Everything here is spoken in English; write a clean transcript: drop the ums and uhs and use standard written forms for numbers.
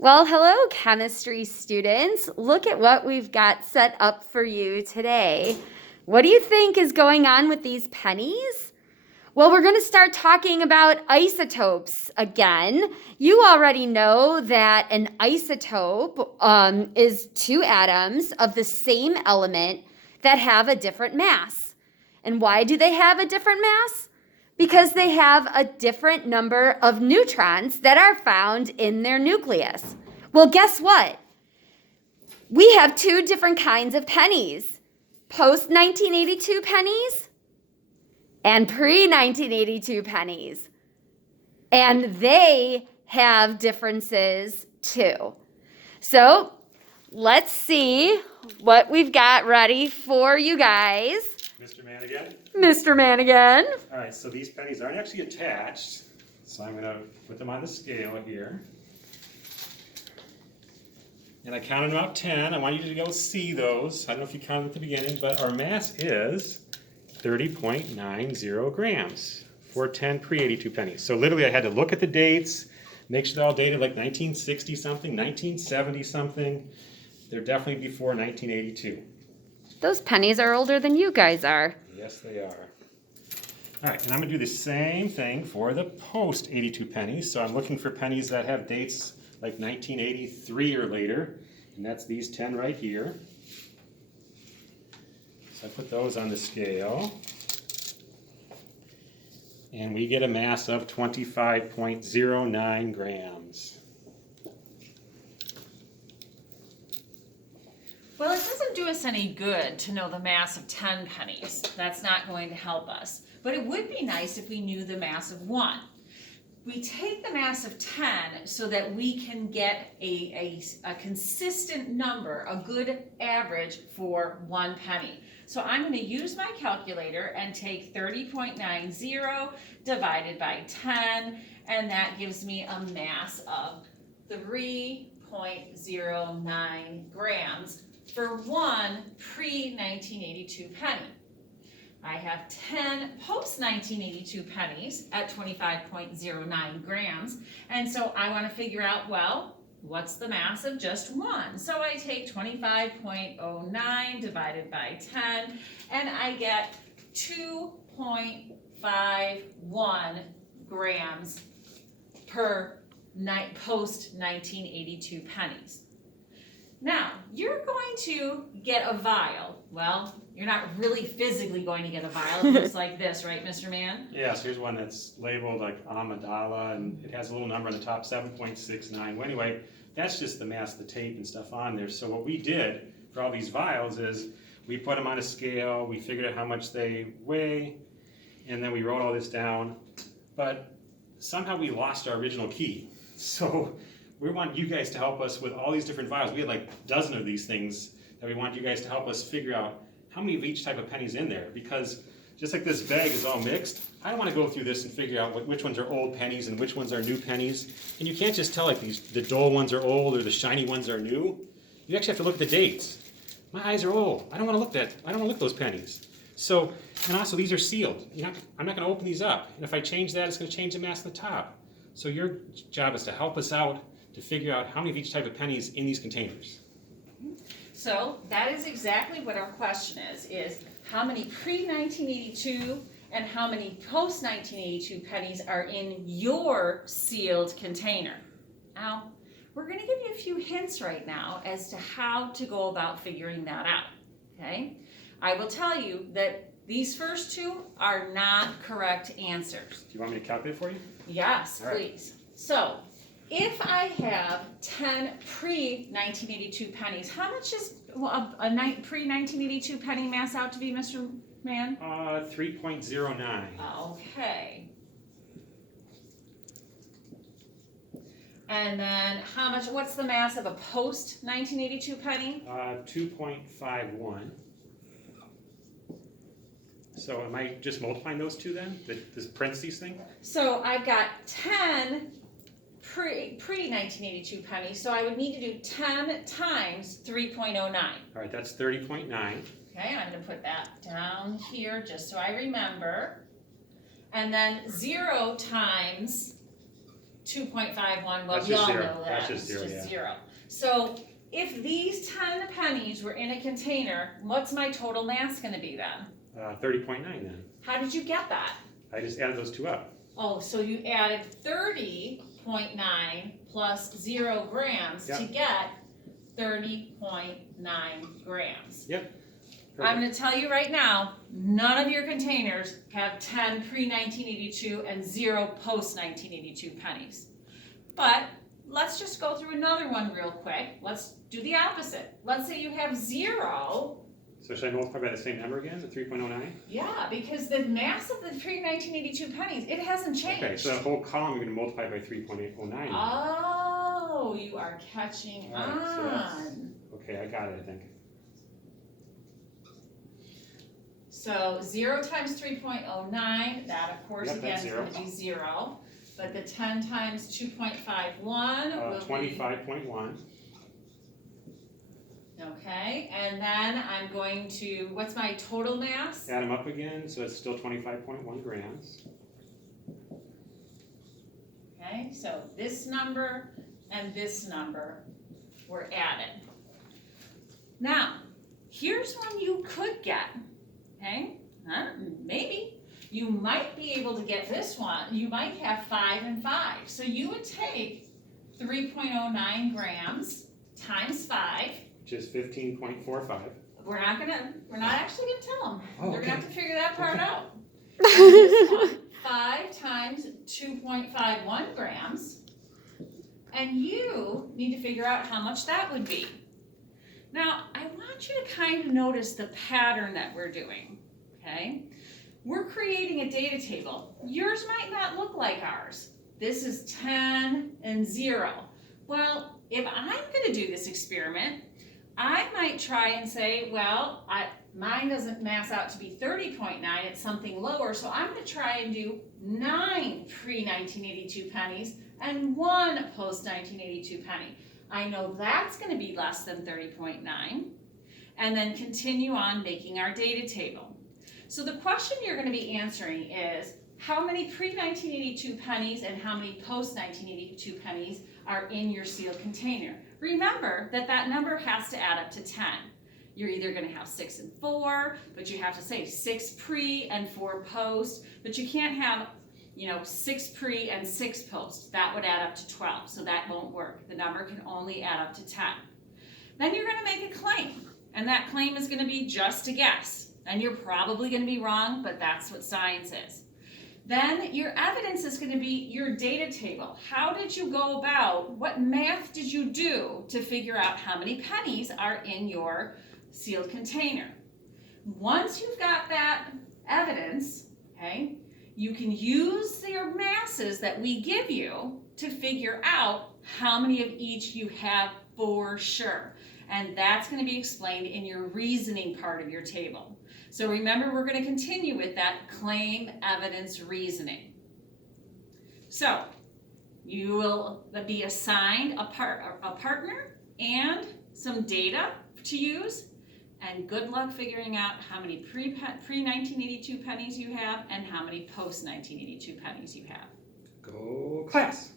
Well, hello, chemistry students. Look at what we've got set up for you today. What do you think is going on with these pennies? Well, we're going to start talking about isotopes again. You already know that an isotope is two atoms of the same element that have a different mass. And why do they have a different mass? Because they have a different number of neutrons that are found in their nucleus. Well, guess what? We have two different kinds of pennies. Post-1982 pennies and pre-1982 pennies. And they have differences too. So let's see what we've got ready for you guys. Mr. Man again? Mr. Man again. All right, so these pennies aren't actually attached. So I'm going to put them on the scale here. And I counted them out 10. I want you to go see those. I don't know if you counted at the beginning, but our mass is 30.90 grams for 10 pre-82 pennies. So literally I had to look at the dates, make sure they're all dated like 1960 something, 1970 something. They're definitely before 1982. Those pennies are older than you guys are. Yes, they are. All right, and I'm going to do the same thing for the post-82 pennies. So I'm looking for pennies that have dates like 1983 or later, and that's these 10 right here. So I put those on the scale, and we get a mass of 25.09 grams. Well, it doesn't do us any good to know the mass of 10 pennies. That's not going to help us. But it would be nice if we knew the mass of 1. We take the mass of 10 so that we can get a consistent number, a good average for 1 penny. So I'm going to use my calculator and take 30.90 divided by 10, and that gives me a mass of 3.09 grams for 1 pre-1982 penny. I have 10 post-1982 pennies at 25.09 grams, and so I want to figure out, well, what's the mass of just 1? So I take 25.09 divided by 10, and I get 2.51 grams per post-1982 pennies. Now, you're going to get a vial. Well, you're not really physically going to get a vial. It looks like this, right, Mr. Man? Yeah, so here's one that's labeled like Amidala, and it has a little number on the top, 7.69. Well, anyway, that's just the mass, the tape and stuff on there. So what we did for all these vials is we put them on a scale, we figured out how much they weigh, and then we wrote all this down. But somehow we lost our original key. So we want you guys to help us with all these different vials. We had like a dozen of these things that we want you guys to help us figure out how many of each type of penny's in there. Because just like this bag is all mixed, I don't want to go through this and figure out which ones are old pennies and which ones are new pennies. And you can't just tell like the dull ones are old or the shiny ones are new. You actually have to look at the dates. My eyes are old. I don't want to look at those pennies. So, and also these are sealed. I'm not going to open these up. And if I change that, it's going to change the mass at the top. So your job is to help us out to figure out how many of each type of penny is in these containers. So that is exactly what our question is how many pre-1982 and how many post-1982 pennies are in your sealed container. Now, we're going to give you a few hints right now as to how to go about figuring that out, okay? I will tell you that these first two are not correct answers. Do you want me to calculate for you? Yes, All right. please. So, if I have 10 pre-1982 pennies, how much is a pre-1982 penny mass out to be, Mr. Man? 3.09. Okay. And then what's the mass of a post-1982 penny? 2.51. So am I just multiplying those two then? This parentheses thing? So I've got 10 pre-1982 pennies, so I would need to do 10 times 3.09. All right, that's 30.9. Okay, I'm going to put that down here just so I remember. And then 0 times 2.51, well, That's we just all zero. know that. That's just zero, It's yeah. zero. So if these 10 pennies were in a container, what's my total mass gonna be then? 30.9 then. How did you get that? I just added those two up. Oh, so you added 30.9 plus 0 grams to Yep. get 30.9 grams. Yep. I'm going to tell you right now, none of your containers have 10 pre-1982 and 0 post-1982 pennies. But let's just go through another one real quick. Let's do the opposite. Let's say you have 0. So should I multiply by the same number again, the 3.09? Yeah, because the mass of the pre-1982 pennies, it hasn't changed. Okay, so the whole column you're going to multiply by 3.809. Oh, you are catching All right, so that's- on. Okay, I got it, I think. So 0 times 3.09, that of course Yep, again that's is zero. going to be 0. But the 10 times 2.51 will be 25.1. okay. And then I'm going to, what's my total mass? Add them up again, so it's still 25.1 grams. Okay, so this number and this number were added. Now, here's one you could get. Okay, maybe. You might be able to get this one. You might have 5 and 5. So you would take 3.09 grams times 5. Which is 15.45. We're not actually gonna tell them. Oh, They're gonna have to figure that part Okay. out. And this one, 5 times 2.51 grams. And you need to figure out how much that would be. Now, I want you to kind of notice the pattern that we're doing, okay? We're creating a data table. Yours might not look like ours. This is 10 and 0. Well, if I'm gonna do this experiment, I might try and say, well, mine doesn't mass out to be 30.9, it's something lower, so I'm gonna try and do 9 pre-1982 pennies and 1 post-1982 penny. I know that's going to be less than 30.9, and then continue on making our data table. So the question you're going to be answering is, how many pre-1982 pennies and how many post-1982 pennies are in your sealed container? Remember that that number has to add up to 10. You're either going to have 6 and 4, but you have to say 6 pre and 4 post, but you can't have 6 pre and 6 post. That would add up to 12, so that won't work. The number can only add up to 10. Then you're going to make a claim, and that claim is going to be just a guess. And you're probably going to be wrong, but that's what science is. Then your evidence is going to be your data table. How did you go about, what math did you do to figure out how many pennies are in your sealed container? Once you've got that evidence, okay, you can use your masses that we give you to figure out how many of each you have for sure. And that's going to be explained in your reasoning part of your table. So remember, we're going to continue with that claim evidence reasoning. So you will be assigned a partner and some data to use. And good luck figuring out how many pre-1982 pennies you have and how many post-1982 pennies you have. Go class!